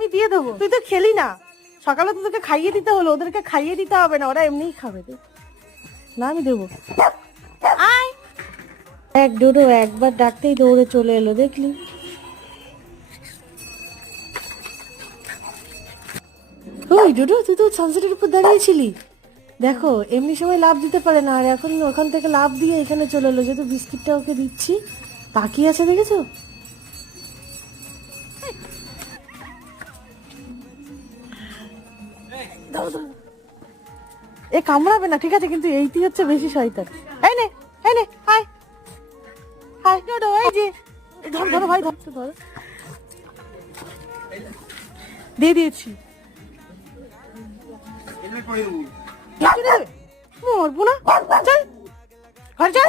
আমি দিয়ে দেবো, তুই তো খেলি না সকালে, তো তোকে খাইয়ে দিতে হলো, ওদেরকে খাইয়ে দিতে হবে না, ওরা এমনিই খাবে। না আমি দেবো। আয় এক ডোডো একবার ডাকতেই দৌড়ে চলে এলো, দেখলি? ওই ডোডো, তুই তো সানসেটের উপর দাঁড়িয়েছিলি, দেখো এমনি সময় লাভ দিতে পারে না, আর এখন ওখান থেকে লাভ দিয়ে এখানে চলে এলো, যেহেতু বিস্কিটটা ওকে দিচ্ছি। তাকিয়ে আছে, দেখেছো? এ কামড়াবে না, ঠিক আছে, কিন্তু এইটি হচ্ছে বেশি শয়তান। এই নে, এই নে, হাই হাই ডোডো, এই যে ধর ধরো ভাই, ধরতে ধরো, দিয়ে দিয়েছি। মরবো না, চল ঘর চল।